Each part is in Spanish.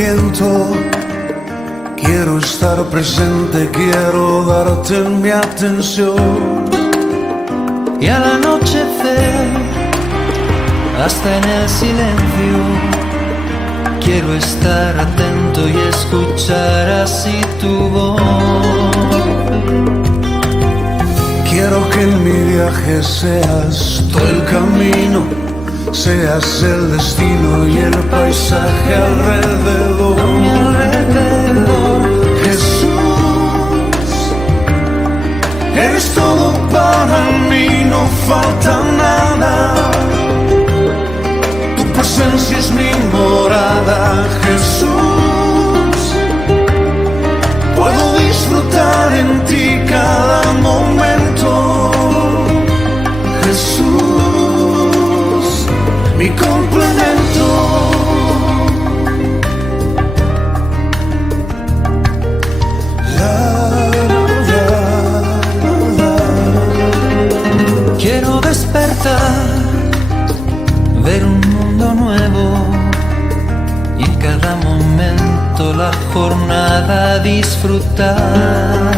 viento. Quiero estar presente, quiero darte mi atención. Y al anochecer, hasta en el silencio, quiero estar atento y escuchar así tu voz. Quiero que en mi viaje seas tú el camino, seas el destino y el paisaje alrededor. A mi alrededor, Jesús, eres todo para mí, no falta nada. Tu presencia es mi morada, Jesús. Puedo disfrutar en ti cada momento, Jesús, mi complemento. quiero despertar, ver un mundo nuevo y en cada momento la jornada disfrutar.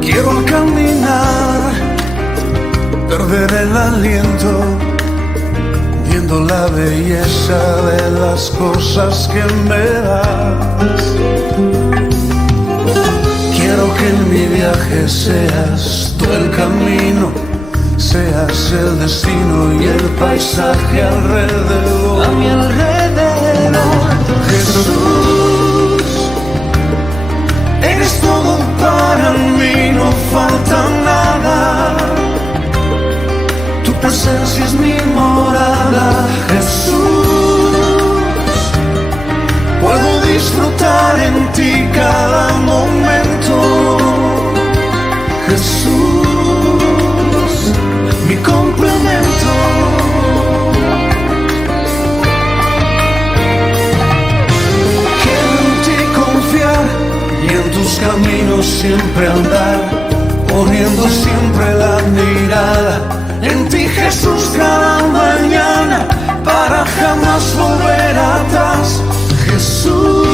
Quiero al caminar perder el aliento, viendo la belleza de las cosas que me das. Quiero que en mi viaje seas tú el camino, seas el destino y el paisaje alrededor. A mi alrededor, Jesús, eres todo para mí, no falta nada. Tu presencia es mi morada, Jesús. Puedo disfrutar en ti cada momento, Jesús, mi complemento. Quiero en ti confiar y en tus caminos siempre andar, poniendo siempre la mirada en ti, Jesús, cada mañana, para jamás volver atrás, Jesús.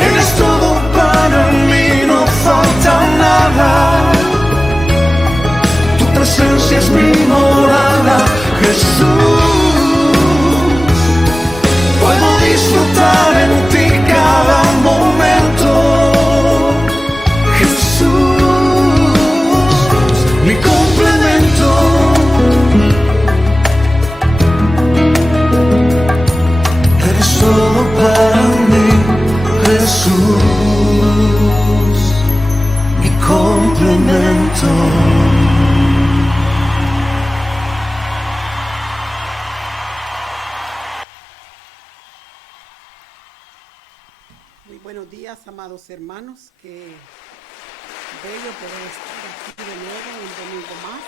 Eres todo para mí, no falta nada. Tu presencia es mi morada, Jesús. Puedo disfrutar en ti cada momento, Jesús, mi complemento. Eres todo para mí, Jesús, mi complemento. Muy buenos días, amados hermanos. Qué bello poder estar aquí de nuevo un domingo más,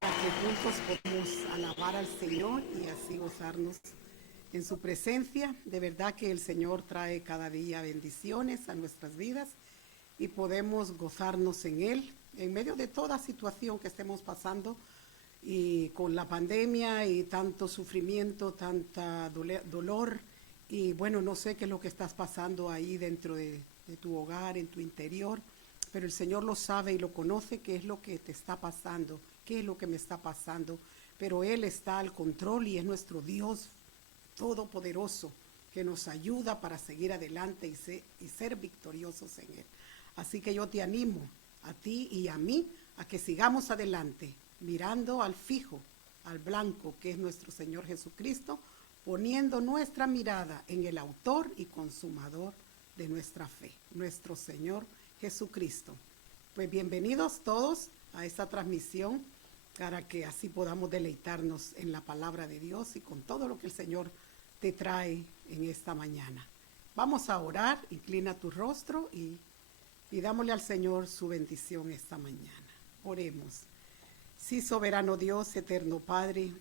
para que juntos podamos alabar al Señor y así gozarnos en su presencia. De verdad que el Señor trae cada día bendiciones a nuestras vidas y podemos gozarnos en Él, en medio de toda situación que estemos pasando, y con la pandemia y tanto sufrimiento, tanta dolor. Y bueno, no sé qué es lo que estás pasando ahí dentro de tu hogar, en tu interior, pero el Señor lo sabe y lo conoce, qué es lo que te está pasando, qué es lo que me está pasando. Pero Él está al control y es nuestro Dios todopoderoso que nos ayuda para seguir adelante y ser victoriosos en Él. Así que yo te animo, a ti y a mí, a que sigamos adelante, mirando al fijo, al blanco, que es nuestro Señor Jesucristo, poniendo nuestra mirada en el autor y consumador de nuestra fe, nuestro Señor Jesucristo. Pues bienvenidos todos a esta transmisión, para que así podamos deleitarnos en la palabra de Dios y con todo lo que el Señor te trae en esta mañana. Vamos a orar, inclina tu rostro y pidámosle al Señor su bendición esta mañana. Oremos. Sí, soberano Dios, eterno Padre,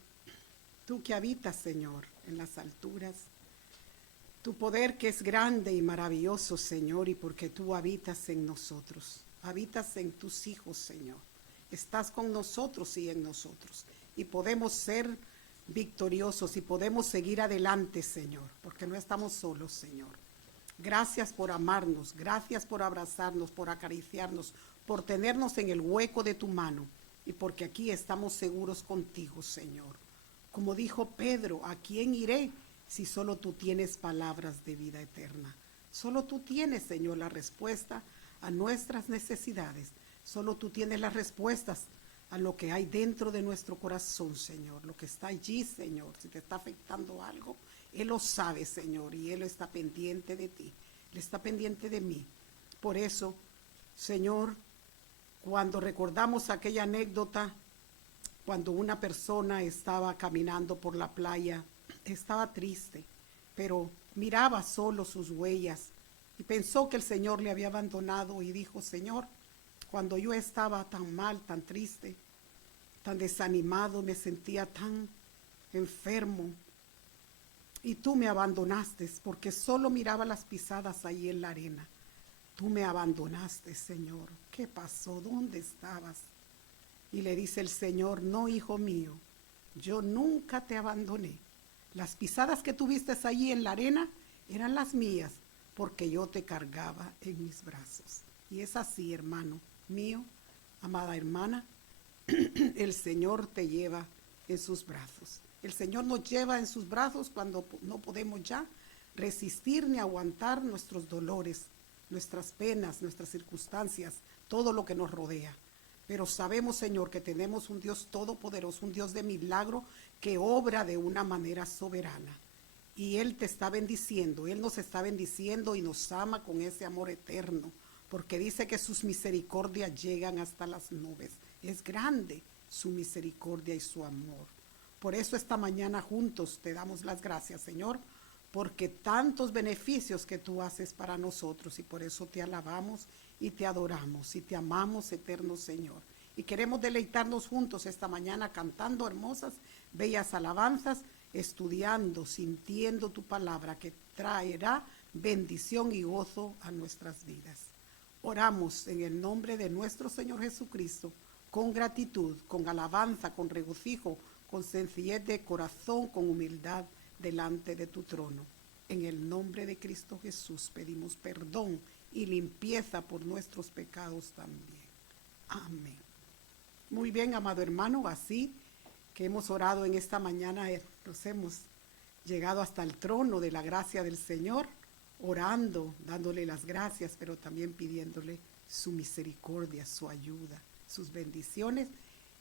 tú que habitas, Señor, en las alturas, tu poder que es grande y maravilloso, Señor, y porque tú habitas en nosotros, habitas en tus hijos, Señor. Estás con nosotros y en nosotros, y podemos ser victoriosos y podemos seguir adelante, Señor, porque no estamos solos, Señor. Gracias por amarnos, gracias por abrazarnos, por acariciarnos, por tenernos en el hueco de tu mano y porque aquí estamos seguros contigo, Señor. Como dijo Pedro, ¿a quién iré si solo tú tienes palabras de vida eterna? Solo tú tienes, Señor, la respuesta a nuestras necesidades. Solo tú tienes las respuestas a lo que hay dentro de nuestro corazón, Señor. Lo que está allí, Señor. Si te está afectando algo, Él lo sabe, Señor, y Él está pendiente de ti. Él está pendiente de mí. Por eso, Señor, cuando recordamos aquella anécdota, cuando una persona estaba caminando por la playa, estaba triste, pero miraba solo sus huellas y pensó que el Señor le había abandonado y dijo, Señor, cuando yo estaba tan mal, tan triste, tan desanimado, me sentía tan enfermo y tú me abandonaste porque solo miraba las pisadas ahí en la arena. Tú me abandonaste, Señor. ¿Qué pasó? ¿Dónde estabas? Y le dice el Señor, no, hijo mío, yo nunca te abandoné. Las pisadas que tuviste allí en la arena eran las mías, porque yo te cargaba en mis brazos. Y es así, hermano mío, amada hermana, el Señor te lleva en sus brazos. El Señor nos lleva en sus brazos cuando no podemos ya resistir ni aguantar nuestros dolores, nuestras penas, nuestras circunstancias, todo lo que nos rodea. Pero sabemos, Señor, que tenemos un Dios todopoderoso, un Dios de milagro que obra de una manera soberana. Y Él te está bendiciendo, Él nos está bendiciendo y nos ama con ese amor eterno, porque dice que sus misericordias llegan hasta las nubes. Es grande su misericordia y su amor. Por eso esta mañana juntos te damos las gracias, Señor, porque tantos beneficios que tú haces para nosotros y por eso te alabamos y te adoramos y te amamos, eterno Señor. Y queremos deleitarnos juntos esta mañana cantando hermosas, bellas alabanzas, estudiando, sintiendo tu palabra que traerá bendición y gozo a nuestras vidas. Oramos en el nombre de nuestro Señor Jesucristo, con gratitud, con alabanza, con regocijo, con sencillez de corazón, con humildad delante de tu trono. En el nombre de Cristo Jesús pedimos perdón y limpieza por nuestros pecados también. Amén. Muy bien, amado hermano, así que hemos orado en esta mañana, nos hemos llegado hasta el trono de la gracia del Señor, orando, dándole las gracias, pero también pidiéndole su misericordia, su ayuda, sus bendiciones,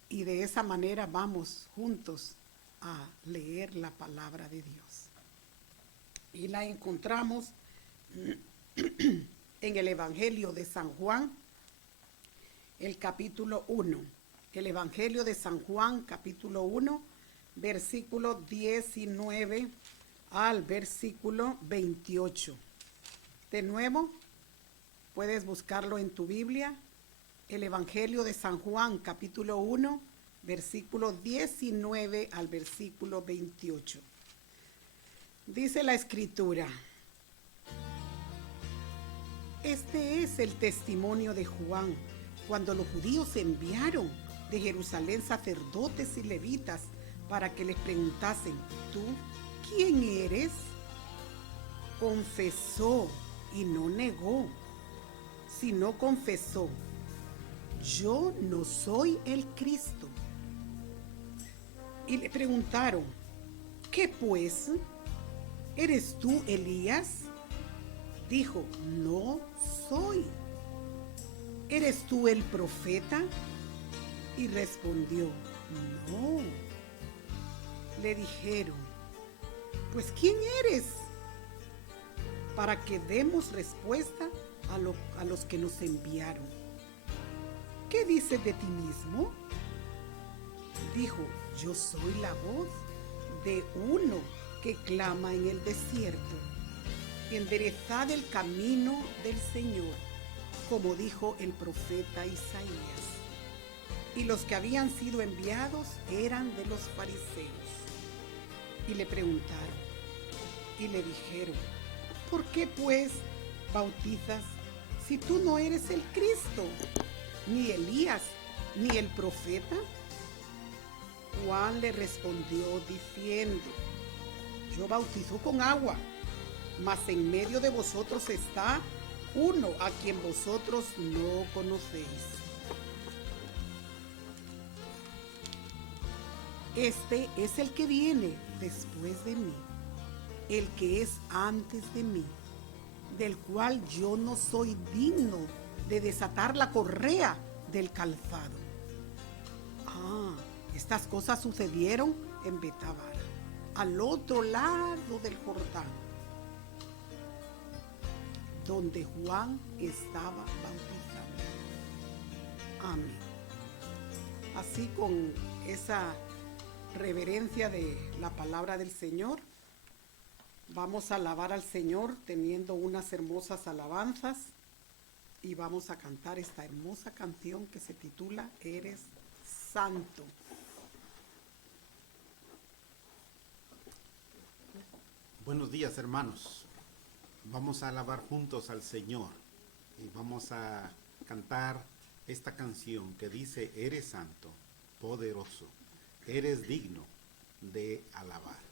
y de esa manera vamos juntos a leer la palabra de Dios. Y la encontramos en el Evangelio de San Juan, el capítulo 1. El Evangelio de San Juan, capítulo 1, versículo 19 al versículo 28. De nuevo, puedes buscarlo en tu Biblia. El Evangelio de San Juan, capítulo 1, versículo 19 al versículo 28. Dice la Escritura: este es el testimonio de Juan, cuando los judíos enviaron de Jerusalén sacerdotes y levitas para que les preguntasen, ¿tú quién eres? Confesó y no negó, sino confesó, yo no soy el Cristo. Y le preguntaron, ¿qué pues? ¿Eres tú Elías? Dijo, no soy. ¿Eres tú el profeta? Y respondió, no. Le dijeron, pues ¿quién eres? Para que demos respuesta a los que nos enviaron. ¿Qué dices de ti mismo? Dijo, yo soy la voz de uno que clama en el desierto. Enderezad el camino del Señor, como dijo el profeta Isaías. Y los que habían sido enviados eran de los fariseos. Y le preguntaron, y le dijeron, ¿por qué pues bautizas si tú no eres el Cristo, ni Elías, ni el profeta? Juan le respondió diciendo: yo bautizo con agua, mas en medio de vosotros está uno a quien vosotros no conocéis. Este es el que viene después de mí, el que es antes de mí, del cual yo no soy digno de desatar la correa del calzado. Estas cosas sucedieron en Betábara, al otro lado del Jordán, donde Juan estaba bautizando. Amén. Así, con esa reverencia de la palabra del Señor, vamos a alabar al Señor teniendo unas hermosas alabanzas y vamos a cantar esta hermosa canción que se titula Eres Santo. Buenos días, hermanos. Vamos a alabar juntos al Señor y vamos a cantar esta canción que dice: eres santo, poderoso, eres digno de alabar.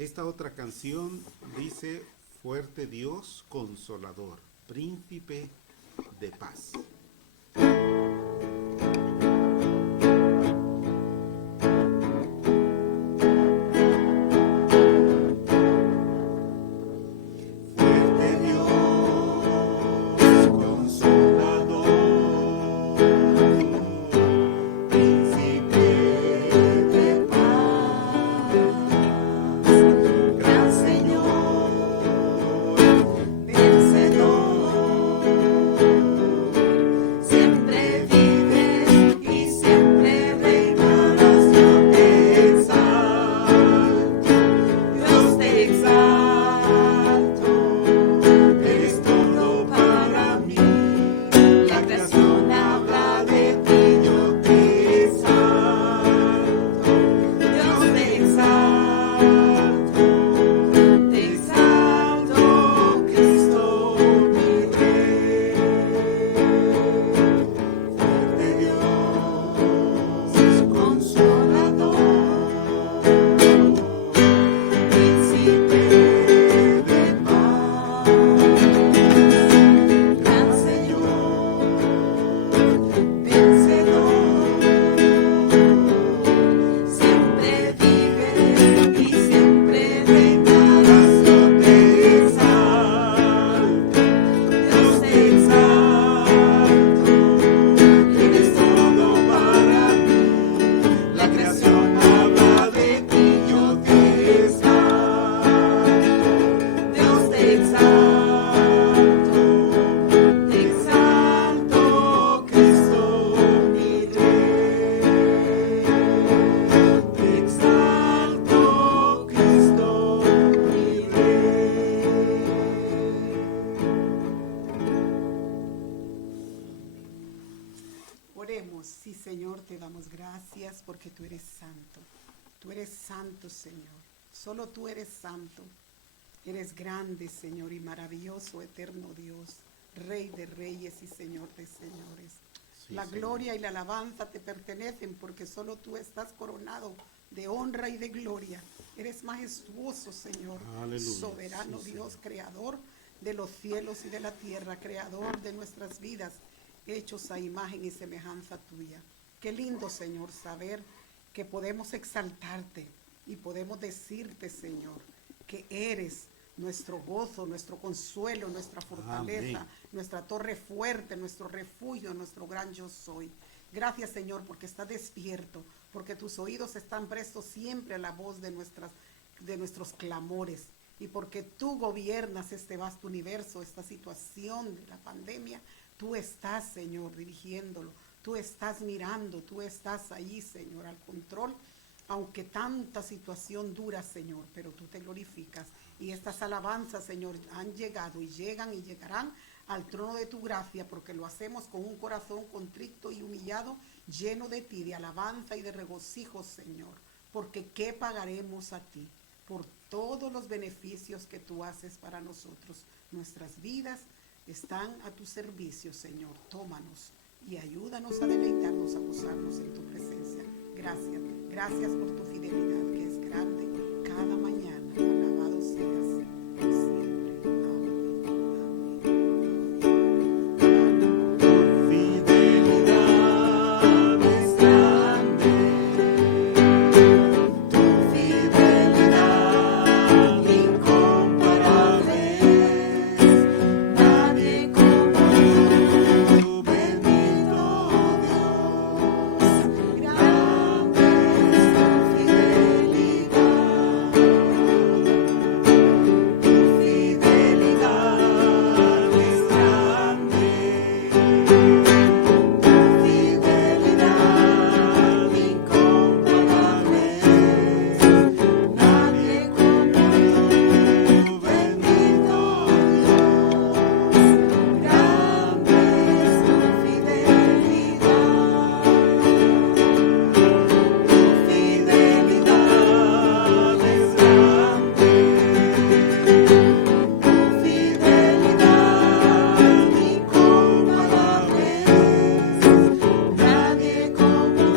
Esta otra canción dice: fuerte Dios, consolador, príncipe de paz. Eres Oremos. Sí, Señor, te damos gracias porque tú eres santo. Tú eres santo, Señor. Solo tú eres santo. Eres grande, Señor, y maravilloso, eterno Dios, Rey de reyes y Señor de señores. Sí, La Señor. gloria y la alabanza te pertenecen porque solo tú estás coronado de honra y de gloria. Eres majestuoso, Señor, Aleluya. soberano Sí, Dios, Señor. creador de los cielos y de la tierra, creador de nuestras vidas, hechos a imagen y semejanza tuya. Qué lindo, Señor, saber que podemos exaltarte y podemos decirte, Señor, que eres nuestro gozo, nuestro consuelo, nuestra fortaleza, Amén. nuestra torre fuerte, nuestro refugio, nuestro gran yo soy. Gracias, Señor, porque estás despierto, porque tus oídos están prestos siempre a la voz de nuestros clamores, y porque tú gobiernas este vasto universo, esta situación de la pandemia. Tú estás, Señor, dirigiéndolo, tú estás mirando, tú estás ahí, Señor, al control, aunque tanta situación dura, Señor, pero tú te glorificas. Y estas alabanzas, Señor, han llegado y llegan y llegarán al trono de tu gracia, porque lo hacemos con un corazón contrito y humillado, lleno de ti, de alabanza y de regocijo, Señor. Porque ¿qué pagaremos a ti por todos los beneficios que tú haces para nosotros? Nuestras vidas están a tu servicio, Señor. Tómanos y ayúdanos a deleitarnos, a gozarnos en tu presencia. Gracias, gracias por tu fidelidad, que es grande cada mañana. Alabado seas por siempre. Amén. Fidelidad es grande, tu fidelidad incomparable, nadie como tú, bendito Dios, grande es tu fidelidad, es grande. Fidelidad incomparable, nadie como tú, bendito Dios, grande es tu fidelidad, es grande, fidelidad incomparable. Nadie como tú,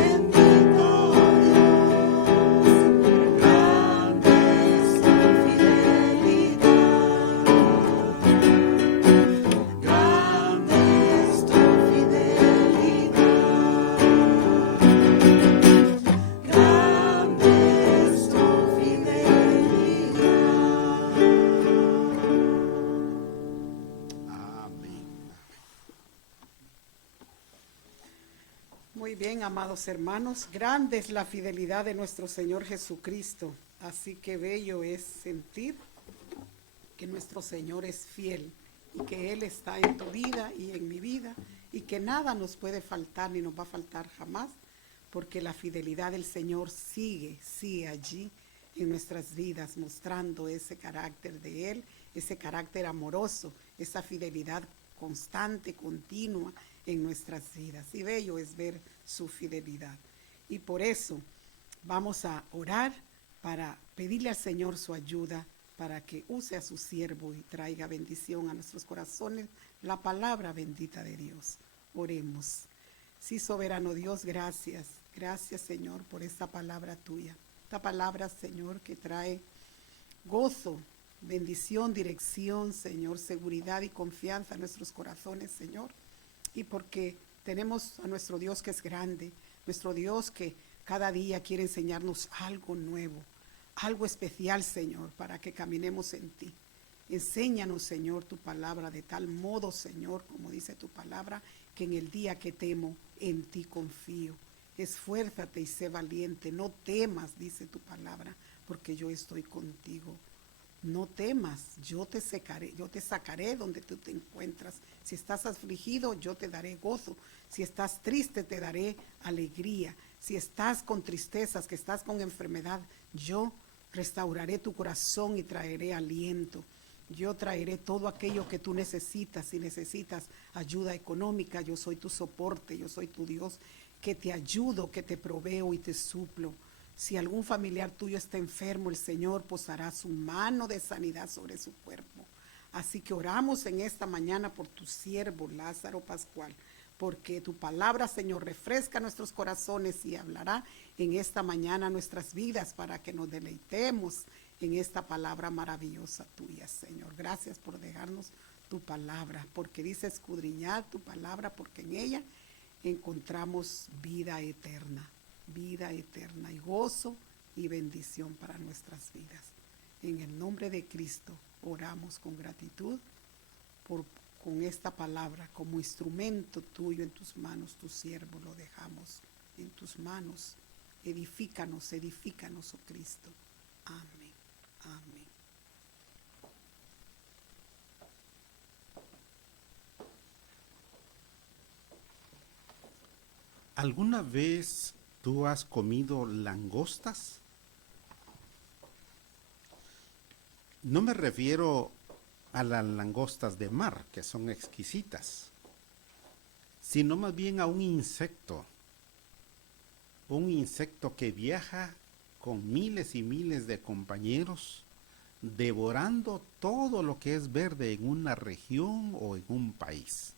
bendito Dios, grande es tu fidelidad, grande es tu fidelidad, grande es tu fidelidad. Amén. Muy bien, amados hermanos, grande es la fidelidad de nuestro Señor Jesucristo. Así que bello es sentir que nuestro Señor es fiel y que Él está en tu vida y en mi vida, y que nada nos puede faltar ni nos va a faltar jamás, porque la fidelidad del Señor sigue allí en nuestras vidas, mostrando ese carácter de Él, ese carácter amoroso, esa fidelidad constante, continua en nuestras vidas. Y bello es ver su fidelidad. Y por eso vamos a orar para pedirle al Señor su ayuda, para que use a su siervo y traiga bendición a nuestros corazones, la palabra bendita de Dios. Oremos. Sí, soberano Dios, gracias. Gracias, Señor, por esta palabra tuya. Esta palabra, Señor, que trae gozo, bendición, dirección, Señor, seguridad y confianza en nuestros corazones, Señor. Y porque tenemos a nuestro Dios que es grande, nuestro Dios que cada día quiere enseñarnos algo nuevo, algo especial, Señor, para que caminemos en ti. Enséñanos, Señor, tu palabra de tal modo, Señor, como dice tu palabra, que en el día que temo, en ti confío. Esfuérzate y sé valiente, no temas, dice tu palabra, porque yo estoy contigo. No temas, yo te sacaré donde tú te encuentras. Si estás afligido, yo te daré gozo. Si estás triste, te daré alegría. Si estás con tristezas, que estás con enfermedad, yo restauraré tu corazón y traeré aliento. Yo traeré todo aquello que tú necesitas. Si necesitas ayuda económica, yo soy tu soporte, yo soy tu Dios, que te ayudo, que te proveo y te suplo. Si algún familiar tuyo está enfermo, el Señor posará su mano de sanidad sobre su cuerpo. Así que oramos en esta mañana por tu siervo Lázaro Pascual, porque tu palabra, Señor, refresca nuestros corazones y hablará en esta mañana nuestras vidas para que nos deleitemos en esta palabra maravillosa tuya, Señor. Gracias por dejarnos tu palabra, porque dice escudriñar tu palabra, porque en ella encontramos vida eterna y gozo y bendición para nuestras vidas. En el nombre de Cristo oramos con gratitud con esta palabra como instrumento tuyo en tus manos, tu siervo lo dejamos en tus manos. Edifícanos, oh Cristo. Amén, amén. ¿Alguna vez tú has comido langostas? No me refiero a las langostas de mar, que son exquisitas, sino más bien a un insecto que viaja con miles y miles de compañeros, devorando todo lo que es verde en una región o en un país.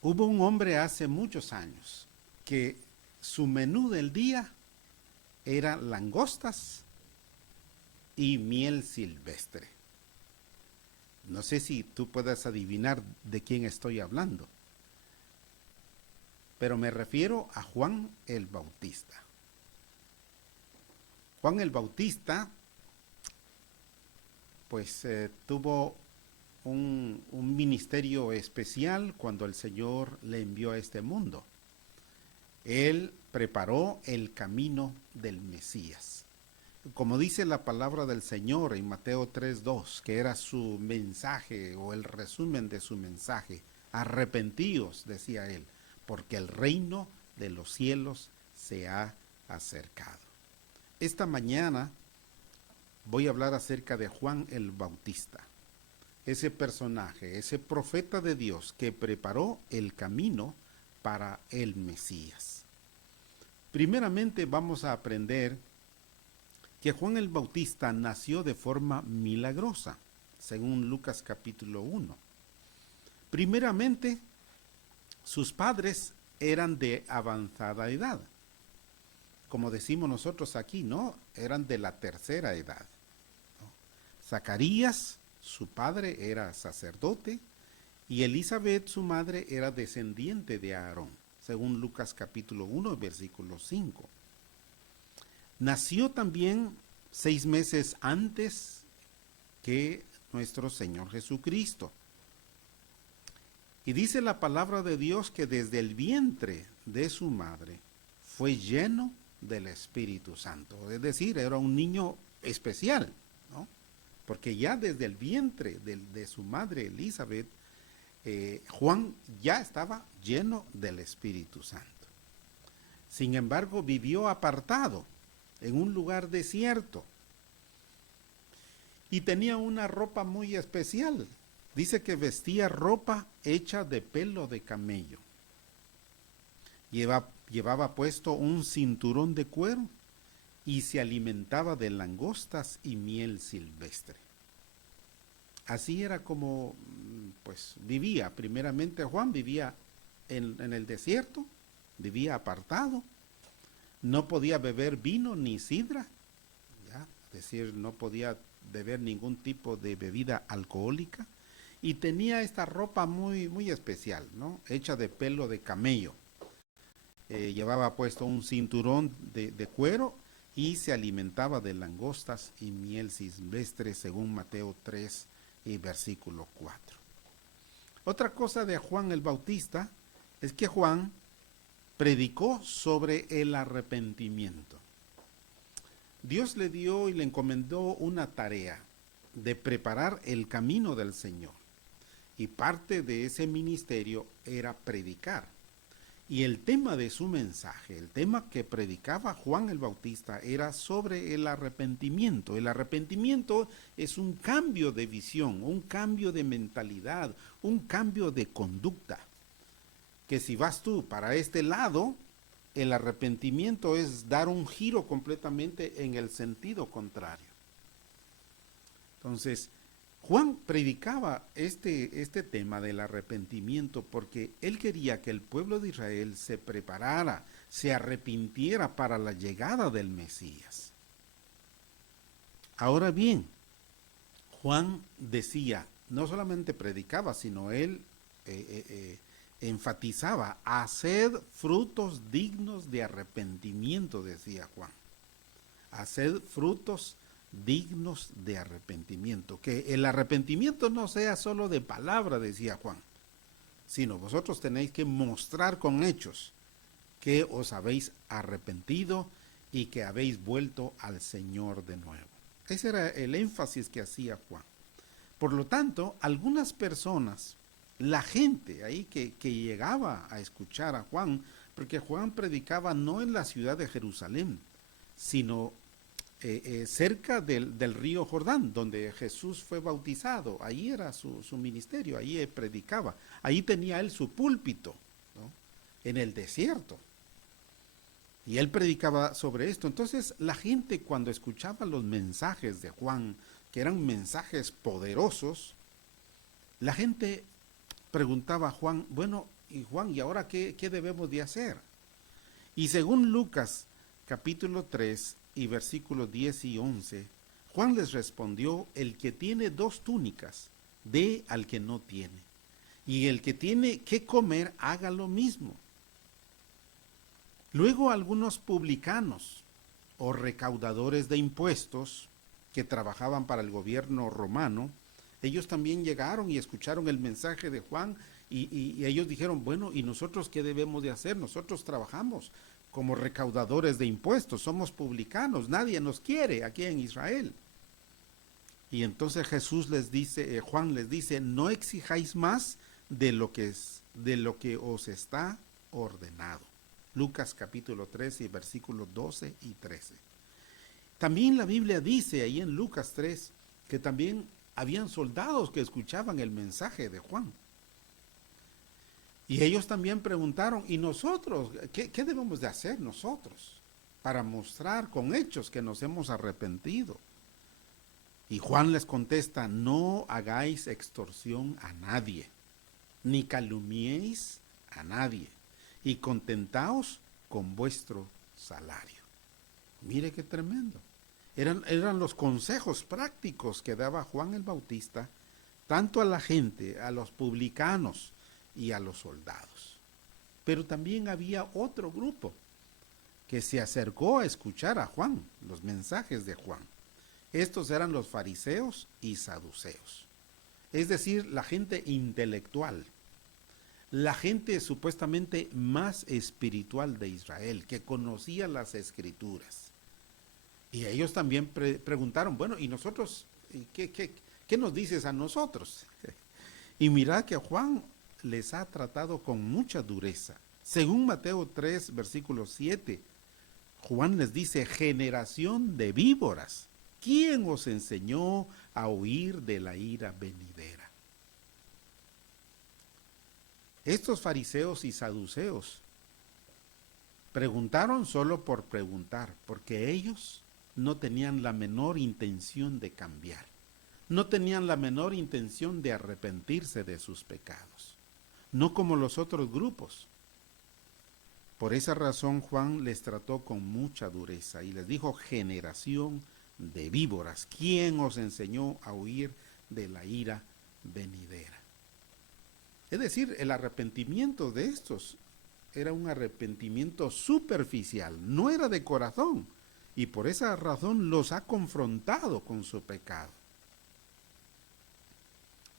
Hubo un hombre hace muchos años que su menú del día era langostas y miel silvestre. No sé si tú puedes adivinar de quién estoy hablando, pero me refiero a Juan el Bautista. Juan el Bautista, pues tuvo un ministerio especial cuando el Señor le envió a este mundo. Él preparó el camino del Mesías. Como dice la palabra del Señor en Mateo 3:2, que era su mensaje o el resumen de su mensaje: arrepentíos, decía él, porque el reino de los cielos se ha acercado. Esta mañana voy a hablar acerca de Juan el Bautista, ese personaje, ese profeta de Dios que preparó el camino para el Mesías. Primeramente vamos a aprender que Juan el Bautista nació de forma milagrosa, según Lucas capítulo 1. Primeramente, sus padres eran de avanzada edad. Como decimos nosotros aquí, ¿no? Eran de la tercera edad, ¿no? Zacarías, su padre, era sacerdote, y Elizabeth, su madre, era descendiente de Aarón, según Lucas capítulo 1, versículo 5. Nació también 6 meses antes que nuestro Señor Jesucristo. Y dice la palabra de Dios que desde el vientre de su madre fue lleno del Espíritu Santo. Es decir, era un niño especial, ¿no? Porque ya desde el vientre de su madre Elizabeth, Juan ya estaba lleno del Espíritu Santo. Sin embargo, vivió apartado en un lugar desierto y tenía una ropa muy especial. Dice que vestía ropa hecha de pelo de camello. Llevaba puesto un cinturón de cuero y se alimentaba de langostas y miel silvestre. Así era como pues vivía. Primeramente Juan vivía en el desierto, vivía apartado, no podía beber vino ni sidra, ¿ya? Es decir, no podía beber ningún tipo de bebida alcohólica, y tenía esta ropa muy, muy especial, ¿no? Hecha de pelo de camello. Llevaba puesto un cinturón de cuero y se alimentaba de langostas y miel silvestre, según Mateo 3 y versículo 4. Otra cosa de Juan el Bautista es que Juan predicó sobre el arrepentimiento. Dios le dio y le encomendó una tarea de preparar el camino del Señor, y parte de ese ministerio era predicar. Y el tema de su mensaje, el tema que predicaba Juan el Bautista era sobre el arrepentimiento. El arrepentimiento es un cambio de visión, un cambio de mentalidad, un cambio de conducta. Que si vas tú para este lado, el arrepentimiento es dar un giro completamente en el sentido contrario. Entonces, Juan predicaba este tema del arrepentimiento porque él quería que el pueblo de Israel se preparara, se arrepintiera para la llegada del Mesías. Ahora bien, Juan decía, no solamente predicaba, sino él enfatizaba, haced frutos dignos de arrepentimiento, decía Juan. Haced frutos dignos de arrepentimiento. Que el arrepentimiento no sea solo de palabra, decía Juan, sino vosotros tenéis que mostrar con hechos que os habéis arrepentido y que habéis vuelto al Señor de nuevo. Ese era el énfasis que hacía Juan. Por lo tanto, algunas personas, la gente ahí que llegaba a escuchar a Juan, porque Juan predicaba no en la ciudad de Jerusalén, sino cerca del río Jordán, donde Jesús fue bautizado. Ahí era su ministerio, ahí predicaba. Ahí tenía él su púlpito, ¿no? En el desierto. Y él predicaba sobre esto. Entonces la gente, cuando escuchaba los mensajes de Juan, que eran mensajes poderosos, la gente preguntaba a Juan, bueno, y Juan, ¿y ahora qué debemos de hacer? Y según Lucas capítulo 3 y versículos 10 y 11, Juan les respondió, el que tiene 2 túnicas, dé al que no tiene, y el que tiene que comer, haga lo mismo. Luego algunos publicanos o recaudadores de impuestos que trabajaban para el gobierno romano, ellos también llegaron y escucharon el mensaje de Juan y ellos dijeron, bueno, ¿y nosotros qué debemos de hacer? Nosotros trabajamos como recaudadores de impuestos, somos publicanos, nadie nos quiere aquí en Israel. Y entonces Juan les dice, no exijáis más de lo que os está ordenado. Lucas capítulo 13, versículos 12 y 13. También la Biblia dice ahí en Lucas 3 que también habían soldados que escuchaban el mensaje de Juan. Y ellos también preguntaron, ¿y nosotros? ¿Qué debemos de hacer nosotros para mostrar con hechos que nos hemos arrepentido? Y Juan les contesta, no hagáis extorsión a nadie, ni calumniéis a nadie, y contentaos con vuestro salario. Mire qué tremendo. Eran los consejos prácticos que daba Juan el Bautista, tanto a la gente, a los publicanos y a los soldados. Pero también había otro grupo que se acercó a escuchar a Juan, los mensajes de Juan. Estos eran los fariseos y saduceos, es decir, la gente intelectual, la gente supuestamente más espiritual de Israel, que conocía las escrituras. Y ellos también preguntaron, bueno, ¿y nosotros? ¿Qué nos dices a nosotros? Y mirad que Juan les ha tratado con mucha dureza. Según Mateo 3, versículo 7, Juan les dice, generación de víboras, ¿quién os enseñó a huir de la ira venidera? Estos fariseos y saduceos preguntaron solo por preguntar, porque ellos no tenían la menor intención de cambiar, no tenían la menor intención de arrepentirse de sus pecados, no como los otros grupos. Por esa razón Juan les trató con mucha dureza y les dijo, generación de víboras, ¿quién os enseñó a huir de la ira venidera? Es decir, el arrepentimiento de estos era un arrepentimiento superficial, no era de corazón, y por esa razón los ha confrontado con su pecado.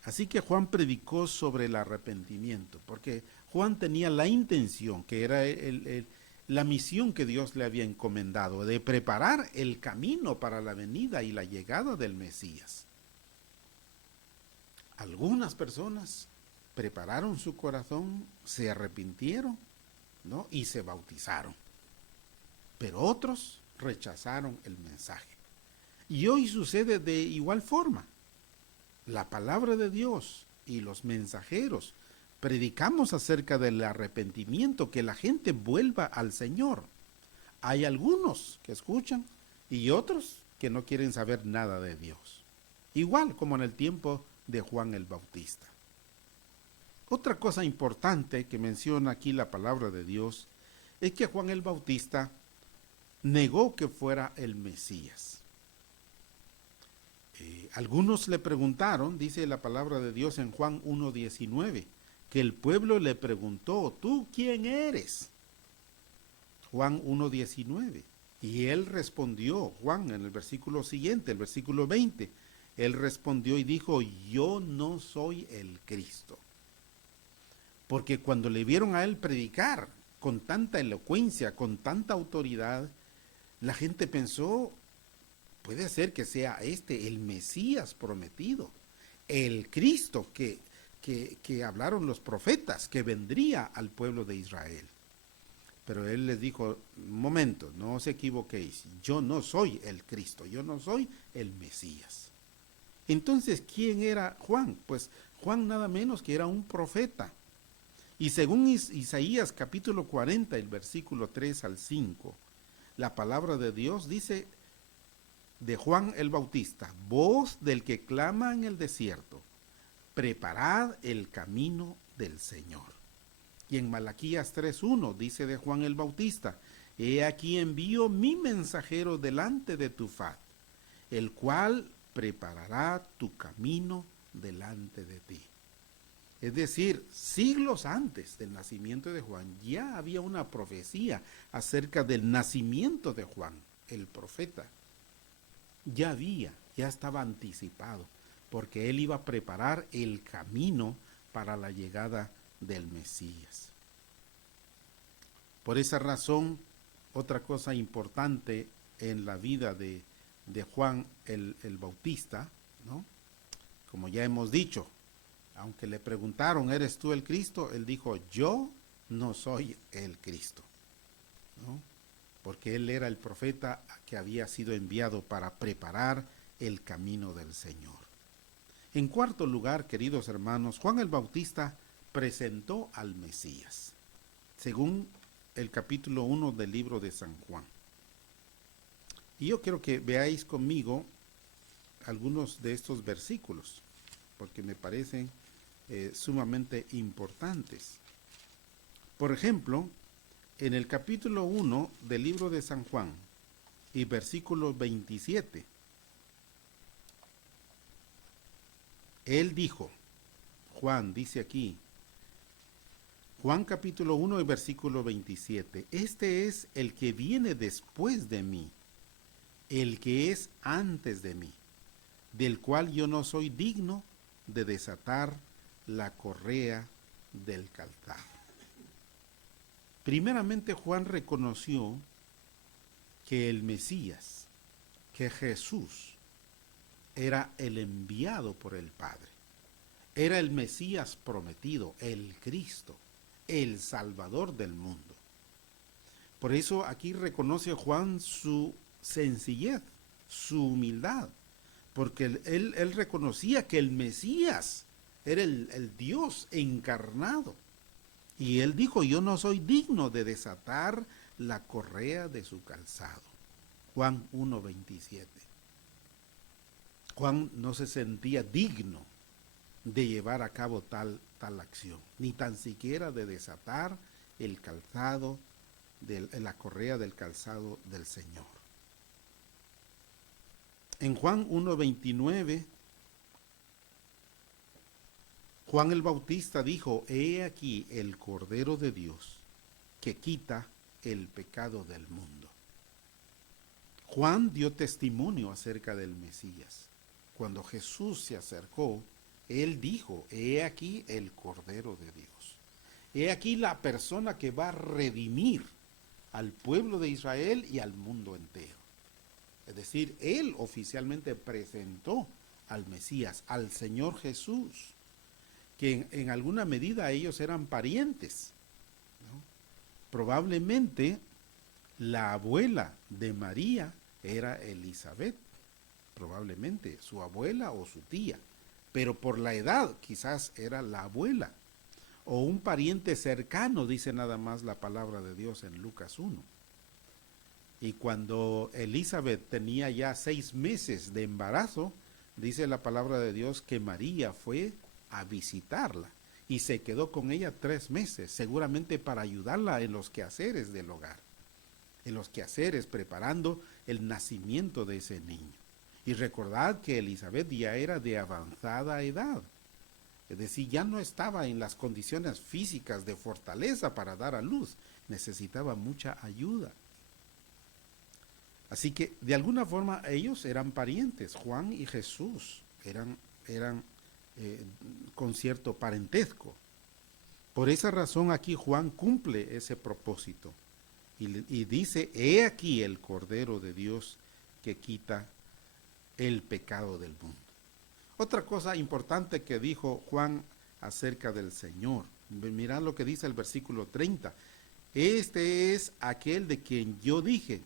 Así que Juan predicó sobre el arrepentimiento, porque Juan tenía la intención, que era la misión que Dios le había encomendado, de preparar el camino para la venida y la llegada del Mesías. Algunas personas prepararon su corazón, se arrepintieron ¿no? Y se bautizaron. Pero otros rechazaron el mensaje. Y hoy sucede de igual forma. La palabra de Dios y los mensajeros predicamos acerca del arrepentimiento, que la gente vuelva al Señor. Hay algunos que escuchan y otros que no quieren saber nada de Dios. Igual como en el tiempo de Juan el Bautista. Otra cosa importante que menciona aquí la palabra de Dios es que Juan el Bautista negó que fuera el Mesías. Algunos le preguntaron, dice la palabra de Dios en Juan 1:19, que el pueblo le preguntó, ¿tú quién eres? Juan 1:19. Y él respondió, Juan, en el versículo siguiente, el versículo 20, él respondió y dijo, yo no soy el Cristo. Porque cuando le vieron a él predicar con tanta elocuencia, con tanta autoridad, la gente pensó, puede ser que sea este el Mesías prometido, el Cristo que hablaron los profetas, que vendría al pueblo de Israel. Pero él les dijo, un momento, no os equivoquéis, yo no soy el Cristo, yo no soy el Mesías. Entonces, ¿quién era Juan? Pues Juan nada menos que era un profeta. Y según Isaías capítulo 40, el versículo 3 al 5, la palabra de Dios dice de Juan el Bautista, voz del que clama en el desierto, preparad el camino del Señor. Y en Malaquías 3:1 dice de Juan el Bautista, he aquí envío mi mensajero delante de tu faz, el cual preparará tu camino delante de ti. Es decir, siglos antes del nacimiento de Juan, ya había una profecía acerca del nacimiento de Juan, el profeta. Ya estaba anticipado, porque él iba a preparar el camino para la llegada del Mesías. Por esa razón, otra cosa importante en la vida de Juan el Bautista, ¿no? Como ya hemos dicho, aunque le preguntaron, ¿eres tú el Cristo? Él dijo, yo no soy el Cristo, ¿no? Porque él era el profeta que había sido enviado para preparar el camino del Señor. En cuarto lugar, queridos hermanos, Juan el Bautista presentó al Mesías, según el capítulo 1 del libro de San Juan. Y yo quiero que veáis conmigo algunos de estos versículos, porque me parecen sumamente importantes. Por ejemplo, en el capítulo 1 del libro de San Juan y versículo 27, él dijo, Juan dice aquí, Juan capítulo 1 y versículo 27, este es el que viene después de mí, el que es antes de mí, del cual yo no soy digno de desatar la correa del calzado. Primeramente Juan reconoció que el Mesías, que Jesús, era el enviado por el Padre. Era el Mesías prometido, el Cristo, el Salvador del mundo. Por eso aquí reconoce Juan su sencillez, su humildad, porque él reconocía que el Mesías era el Dios encarnado. Y él dijo, yo no soy digno de desatar la correa de su calzado. Juan 1:27. Juan no se sentía digno de llevar a cabo tal acción, ni tan siquiera de desatar el calzado, la correa del calzado del Señor. En Juan 1:29, Juan el Bautista dijo, he aquí el Cordero de Dios que quita el pecado del mundo. Juan dio testimonio acerca del Mesías. Cuando Jesús se acercó, él dijo, he aquí el Cordero de Dios. He aquí la persona que va a redimir al pueblo de Israel y al mundo entero. Es decir, él oficialmente presentó al Mesías, al Señor Jesús, que en alguna medida ellos eran parientes, ¿no? Probablemente la abuela de María era Elizabeth, probablemente su abuela o su tía, pero por la edad quizás era la abuela o un pariente cercano, dice nada más la palabra de Dios en Lucas 1. Y cuando Elizabeth tenía ya 6 meses de embarazo, dice la palabra de Dios que María fue a visitarla y se quedó con ella 3 meses, seguramente para ayudarla en los quehaceres del hogar, en los quehaceres preparando el nacimiento de ese niño. Y recordad que Elizabeth ya era de avanzada edad, es decir, ya no estaba en las condiciones físicas de fortaleza para dar a luz, necesitaba mucha ayuda. Así que de alguna forma ellos eran parientes, Juan y Jesús eran con cierto parentesco. Por esa razón aquí Juan cumple ese propósito y dice, he aquí el Cordero de Dios que quita el pecado del mundo. Otra cosa importante que dijo Juan acerca del Señor, mirad lo que dice el versículo 30, este es aquel de quien yo dije,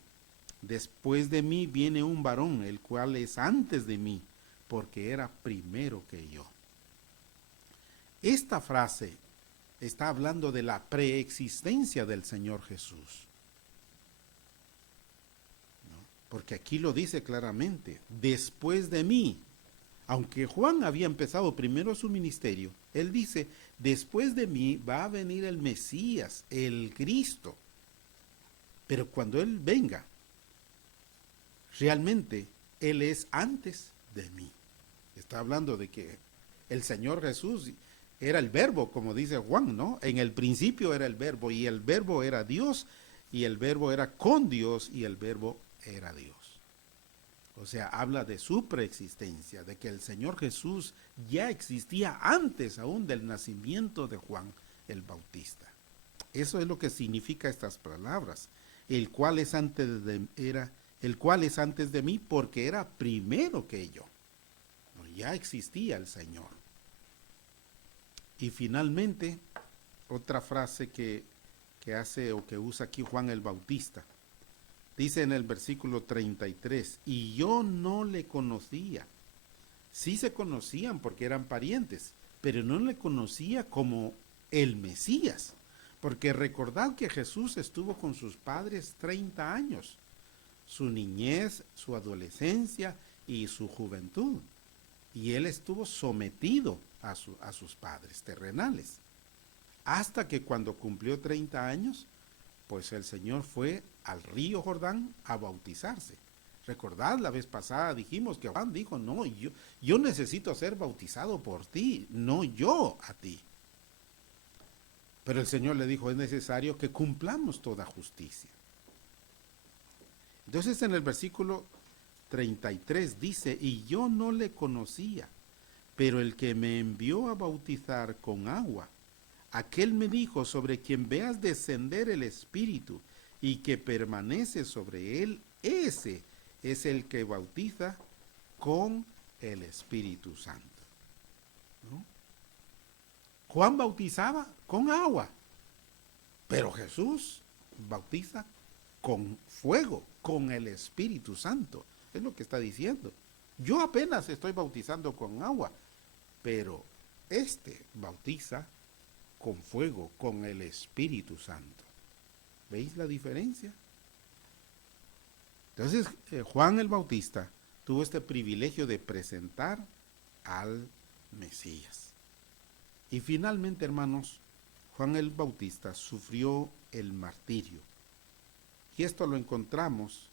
después de mí viene un varón, el cual es antes de mí, porque era primero que yo. Esta frase está hablando de la preexistencia del Señor Jesús. ¿No? Porque aquí lo dice claramente, después de mí. Aunque Juan había empezado primero su ministerio, él dice, después de mí va a venir el Mesías, el Cristo. Pero cuando Él venga, realmente Él es antes de mí. Está hablando de que el Señor Jesús era el verbo, como dice Juan, ¿no? En el principio era el verbo, y el verbo era Dios, y el verbo era con Dios, y el verbo era Dios. O sea, habla de su preexistencia, de que el Señor Jesús ya existía antes aún del nacimiento de Juan el Bautista. Eso es lo que significa estas palabras. El cual es antes de mí porque era primero que yo. Ya existía el Señor. Y finalmente, otra frase que hace o que usa aquí Juan el Bautista. Dice en el versículo 33, y yo no le conocía. Sí se conocían porque eran parientes, pero no le conocía como el Mesías. Porque recordad que Jesús estuvo con sus padres 30 años. Su niñez, su adolescencia y su juventud. Y él estuvo sometido a sus padres terrenales. Hasta que cuando cumplió 30 años, pues el Señor fue al río Jordán a bautizarse. Recordad, la vez pasada dijimos que Juan dijo, no, yo necesito ser bautizado por ti, no yo a ti. Pero el Señor le dijo, es necesario que cumplamos toda justicia. Entonces en el versículo 33 dice, y yo no le conocía, pero el que me envió a bautizar con agua, aquel me dijo, sobre quien veas descender el Espíritu y que permanece sobre él, ese es el que bautiza con el Espíritu Santo. ¿No? Juan bautizaba con agua, pero Jesús bautiza con fuego, con el Espíritu Santo. Es lo que está diciendo. Yo apenas estoy bautizando con agua, pero bautiza con fuego, con el Espíritu Santo. ¿Veis la diferencia? Entonces, Juan el Bautista tuvo este privilegio de presentar al Mesías. Y finalmente, hermanos, Juan el Bautista sufrió el martirio. Y esto lo encontramos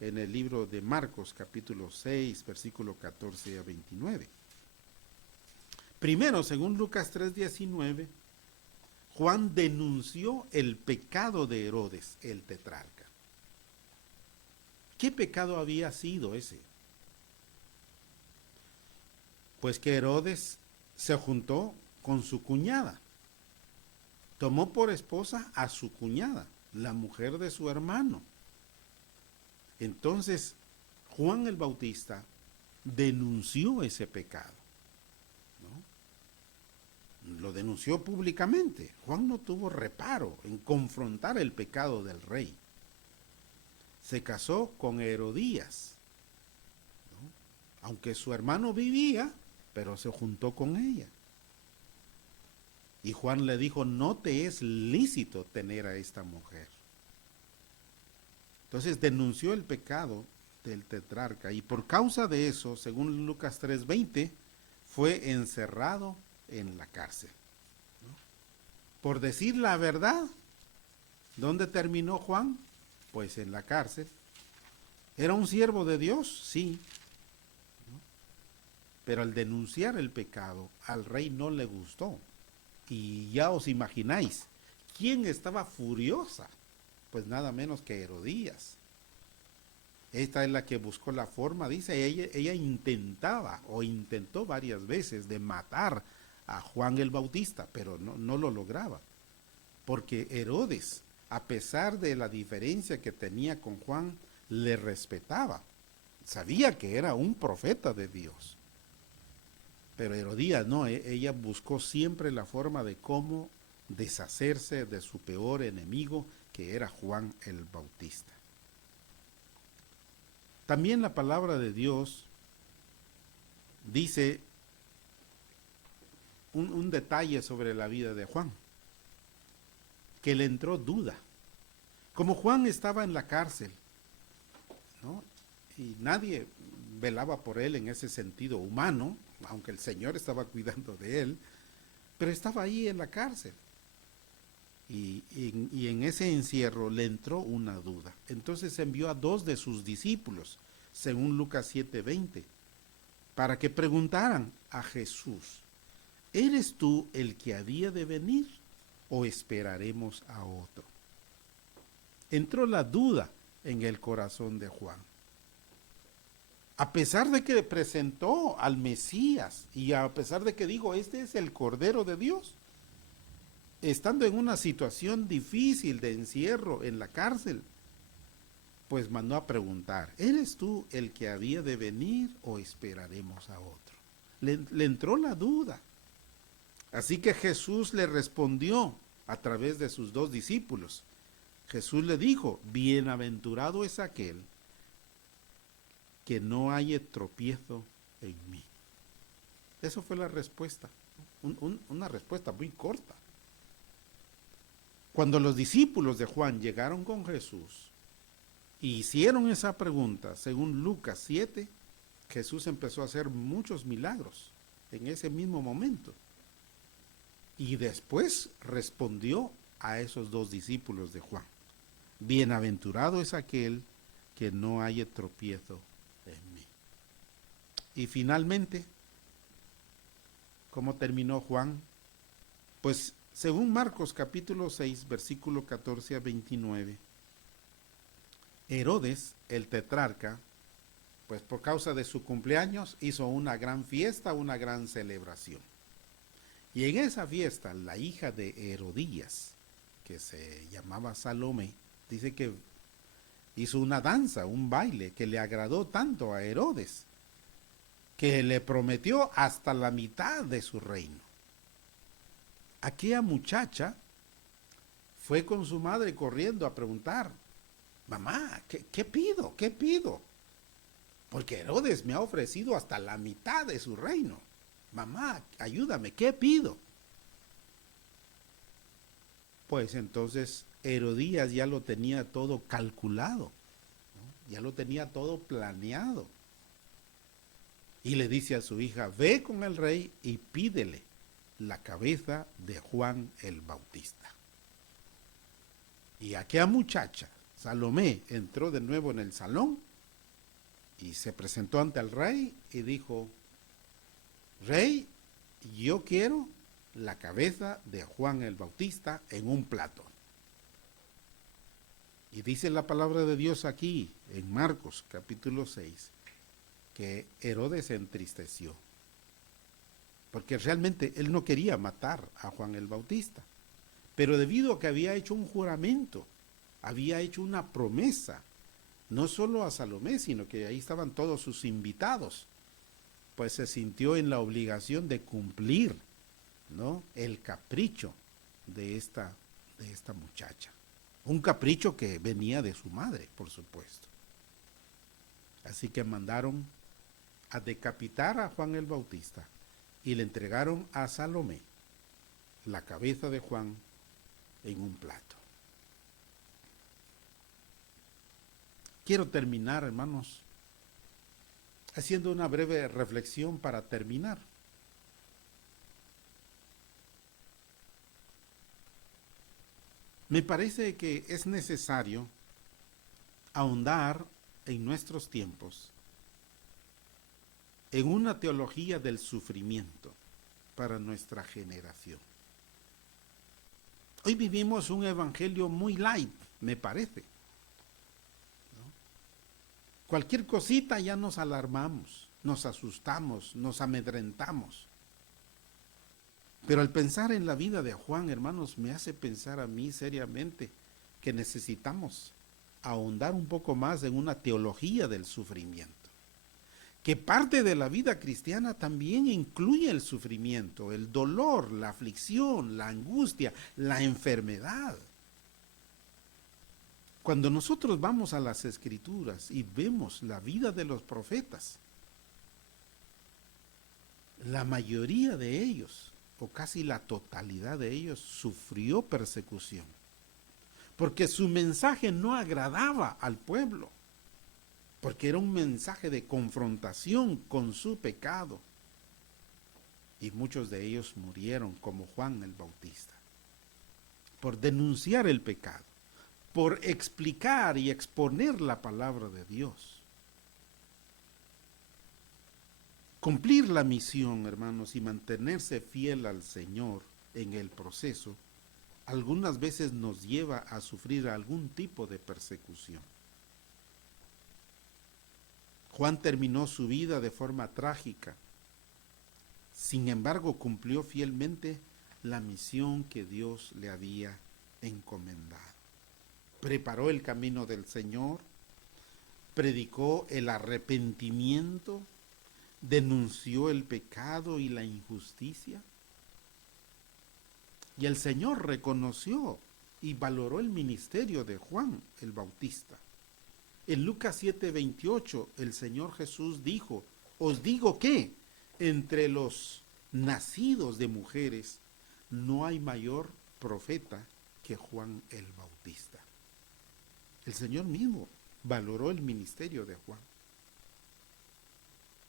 en el libro de Marcos, capítulo 6, versículo 14 a 29. Primero, según Lucas 3:19, Juan denunció el pecado de Herodes, el tetrarca. ¿Qué pecado había sido ese? Pues que Herodes se juntó con su cuñada. Tomó por esposa a su cuñada, la mujer de su hermano. Entonces, Juan el Bautista denunció ese pecado. lo denunció públicamente. Juan no tuvo reparo en confrontar el pecado del rey. Se casó con Herodías, ¿no? Aunque su hermano vivía, pero se juntó con ella. Y Juan le dijo, no te es lícito tener a esta mujer. Entonces denunció el pecado del tetrarca y por causa de eso, según Lucas 3:20, fue encerrado en la cárcel, ¿no? Por decir la verdad. ¿Dónde terminó Juan? Pues en la cárcel. ¿Era un siervo de Dios? Sí, ¿no? Pero al denunciar el pecado, al rey no le gustó. Y ya os imagináis, ¿quién estaba furiosa? Pues nada menos que Herodías. Esta es la que buscó la forma, dice, ella intentó varias veces de matar a Juan el Bautista, pero no lo lograba. Porque Herodes, a pesar de la diferencia que tenía con Juan, le respetaba. Sabía que era un profeta de Dios. Pero Herodías no, ella buscó siempre la forma de cómo deshacerse de su peor enemigo, que era Juan el Bautista. También la palabra de Dios dice un detalle sobre la vida de Juan, que le entró duda. Como Juan estaba en la cárcel, ¿no? Y nadie velaba por él en ese sentido humano, aunque el Señor estaba cuidando de él, pero estaba ahí en la cárcel. Y en ese encierro le entró una duda. Entonces envió a 2 de sus discípulos, según Lucas 7:20, para que preguntaran a Jesús, ¿eres tú el que había de venir o esperaremos a otro? Entró la duda en el corazón de Juan. A pesar de que presentó al Mesías y a pesar de que dijo, este es el Cordero de Dios, estando en una situación difícil de encierro en la cárcel, pues mandó a preguntar, ¿eres tú el que había de venir o esperaremos a otro? Le entró la duda. Así que Jesús le respondió a través de sus 2 discípulos. Jesús le dijo, bienaventurado es aquel que no haya tropiezo en mí. Esa fue la respuesta, una respuesta muy corta. Cuando los discípulos de Juan llegaron con Jesús y hicieron esa pregunta, según Lucas 7, Jesús empezó a hacer muchos milagros en ese mismo momento. Y después respondió a esos 2 discípulos de Juan, bienaventurado es aquel que no haya tropiezo en mí. Y finalmente, ¿cómo terminó Juan? Pues según Marcos capítulo 6, versículo 14 a 29, Herodes, el tetrarca, pues por causa de su cumpleaños hizo una gran fiesta, una gran celebración. Y en esa fiesta, la hija de Herodías, que se llamaba Salomé, dice que hizo una danza, un baile, que le agradó tanto a Herodes, que le prometió hasta la mitad de su reino. Aquella muchacha fue con su madre corriendo a preguntar, mamá, ¿qué pido? ¿Qué pido? Porque Herodes me ha ofrecido hasta la mitad de su reino. Mamá, ayúdame, ¿qué pido? Pues entonces Herodías ya lo tenía todo calculado, ¿no? Ya lo tenía todo planeado. Y le dice a su hija, ve con el rey y pídele la cabeza de Juan el Bautista. Y aquella muchacha, Salomé, entró de nuevo en el salón y se presentó ante el rey y dijo, Rey, yo quiero la cabeza de Juan el Bautista en un plato. Y dice la palabra de Dios aquí, en Marcos capítulo 6, que Herodes se entristeció, porque realmente él no quería matar a Juan el Bautista, pero debido a que había hecho un juramento, había hecho una promesa, no solo a Salomé, sino que ahí estaban todos sus invitados, pues se sintió en la obligación de cumplir ¿no?, el capricho de esta muchacha. Un capricho que venía de su madre, por supuesto. Así que mandaron a decapitar a Juan el Bautista y le entregaron a Salomé la cabeza de Juan en un plato. Quiero terminar, hermanos, haciendo una breve reflexión para terminar. Me parece que es necesario ahondar en nuestros tiempos en una teología del sufrimiento para nuestra generación. Hoy vivimos un evangelio muy light, me parece, ¿no? Cualquier cosita ya nos alarmamos, nos asustamos, nos amedrentamos. Pero al pensar en la vida de Juan, hermanos, me hace pensar a mí seriamente que necesitamos ahondar un poco más en una teología del sufrimiento. Que parte de la vida cristiana también incluye el sufrimiento, el dolor, la aflicción, la angustia, la enfermedad. Cuando nosotros vamos a las Escrituras y vemos la vida de los profetas, la mayoría de ellos, o casi la totalidad de ellos, sufrió persecución, porque su mensaje no agradaba al pueblo, porque era un mensaje de confrontación con su pecado, y muchos de ellos murieron como Juan el Bautista, por denunciar el pecado, por explicar y exponer la palabra de Dios. Cumplir la misión, hermanos, y mantenerse fiel al Señor en el proceso, algunas veces nos lleva a sufrir algún tipo de persecución. Juan terminó su vida de forma trágica. Sin embargo, cumplió fielmente la misión que Dios le había encomendado. Preparó el camino del Señor, predicó el arrepentimiento, denunció el pecado y la injusticia. Y el Señor reconoció y valoró el ministerio de Juan el Bautista. En Lucas 7:28 el Señor Jesús dijo: os digo que entre los nacidos de mujeres no hay mayor profeta que Juan el Bautista. El Señor mismo valoró el ministerio de Juan.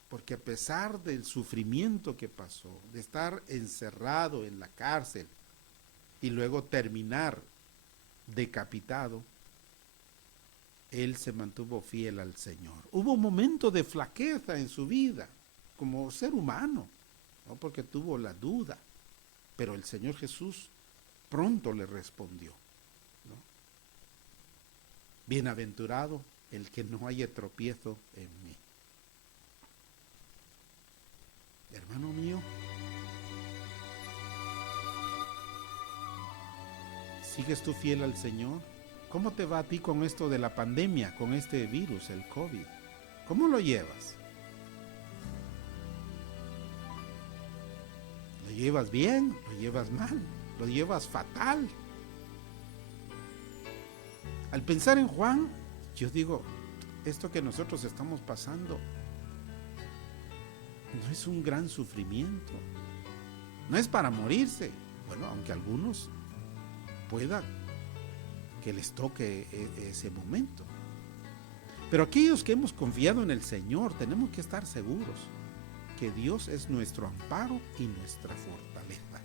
Porque a pesar del sufrimiento que pasó, de estar encerrado en la cárcel y luego terminar decapitado, él se mantuvo fiel al Señor. Hubo un momento de flaqueza en su vida, como ser humano, ¿no?, porque tuvo la duda, pero el Señor Jesús pronto le respondió, ¿no? Bienaventurado el que no haya tropiezo en mí. Hermano mío, ¿sigues tú fiel al Señor? ¿Cómo te va a ti con esto de la pandemia, con este virus, el COVID? ¿Cómo lo llevas? ¿Lo llevas bien? ¿Lo llevas mal? ¿Lo llevas fatal? Al pensar en Juan, yo digo, esto que nosotros estamos pasando no es un gran sufrimiento, no es para morirse. Bueno, aunque algunos pueda que les toque ese momento, pero aquellos que hemos confiado en el Señor tenemos que estar seguros que Dios es nuestro amparo y nuestra fortaleza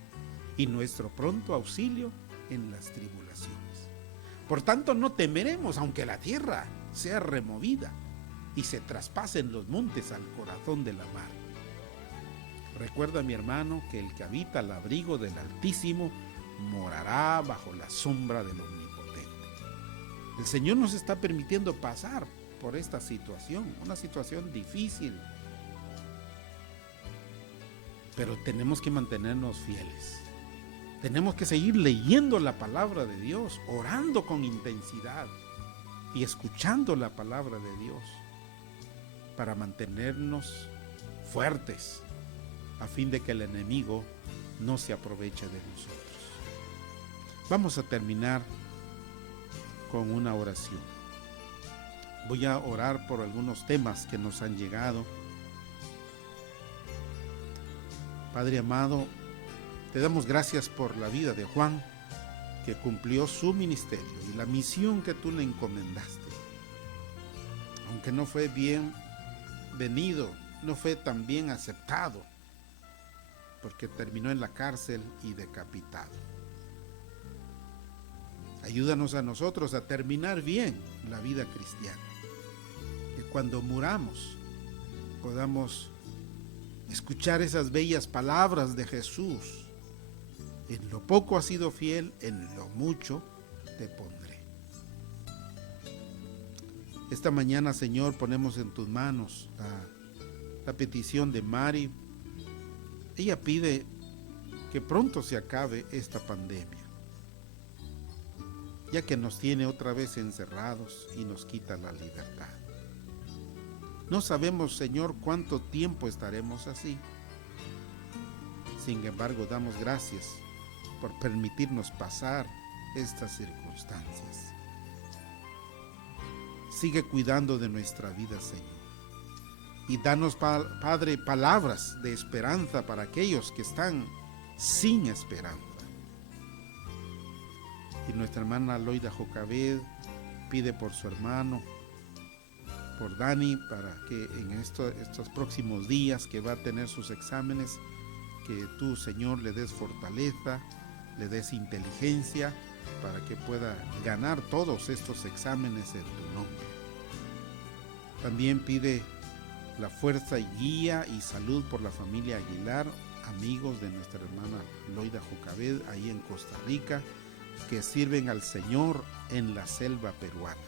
y nuestro pronto auxilio en las tribulaciones. Por tanto, no temeremos aunque la tierra sea removida y se traspasen los montes al corazón de la mar. Recuerda, mi hermano, que el que habita al abrigo del Altísimo morará bajo la sombra del Omnipotente. El Señor nos está permitiendo pasar por esta situación, una situación difícil, pero tenemos que mantenernos fieles. Tenemos que seguir leyendo la palabra de Dios, orando con intensidad y escuchando la palabra de Dios para mantenernos fuertes, a fin de que el enemigo no se aproveche de nosotros. Vamos a terminar con una oración. Voy a orar por algunos temas que nos han llegado. Padre amado, te damos gracias por la vida de Juan, que cumplió su ministerio y la misión que tú le encomendaste. Aunque no fue bien venido, no fue tan bien aceptado, porque terminó en la cárcel y decapitado. Ayúdanos a nosotros a terminar bien la vida cristiana, que cuando muramos podamos escuchar esas bellas palabras de Jesús: en lo poco has sido fiel, en lo mucho te pondré. Esta mañana, Señor, ponemos en tus manos la petición de Mari. Ella pide que pronto se acabe esta pandemia, ya que nos tiene otra vez encerrados y nos quita la libertad. No sabemos, Señor, cuánto tiempo estaremos así. Sin embargo, damos gracias por permitirnos pasar estas circunstancias. Sigue cuidando de nuestra vida, Señor. Y danos, Padre, palabras de esperanza para aquellos que están sin esperanza. Y nuestra hermana Loida Jocabed pide por su hermano, por Dani, para que en estos próximos días que va a tener sus exámenes, que tú, Señor, le des fortaleza, le des inteligencia para que pueda ganar todos estos exámenes en tu nombre. También pide la fuerza y guía y salud por la familia Aguilar, amigos de nuestra hermana Loida Jocabed, ahí en Costa Rica, que sirven al Señor en la selva peruana.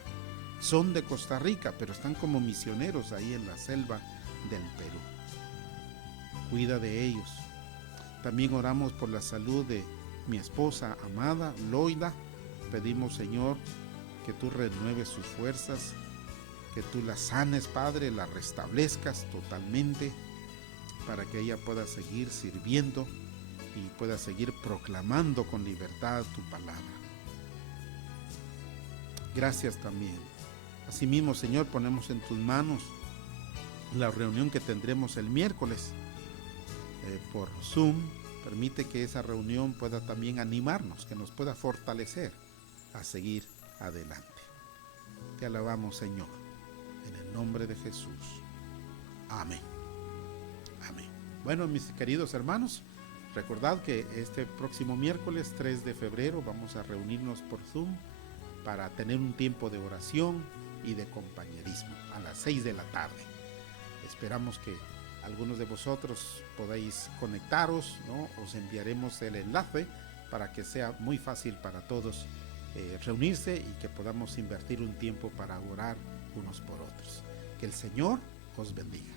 Son de Costa Rica, pero están como misioneros ahí en la selva del Perú. Cuida de ellos. También oramos por la salud de mi esposa amada, Loida. Pedimos, Señor, que tú renueves sus fuerzas, que tú la sanes, Padre, la restablezcas totalmente, para que ella pueda seguir sirviendo y pueda seguir proclamando con libertad tu palabra. Gracias también. Asimismo, Señor, ponemos en tus manos la reunión que tendremos el miércoles por Zoom. Permite que esa reunión pueda también animarnos, que nos pueda fortalecer a seguir adelante. Te alabamos, Señor, en el nombre de Jesús. Amén. Amén. Bueno, mis queridos hermanos, recordad que este próximo miércoles 3 de febrero vamos a reunirnos por Zoom para tener un tiempo de oración y de compañerismo a las 6 de la tarde. Esperamos que algunos de vosotros podáis conectaros, ¿no? Os enviaremos el enlace para que sea muy fácil para todos reunirse y que podamos invertir un tiempo para orar unos por otros. Que el Señor os bendiga.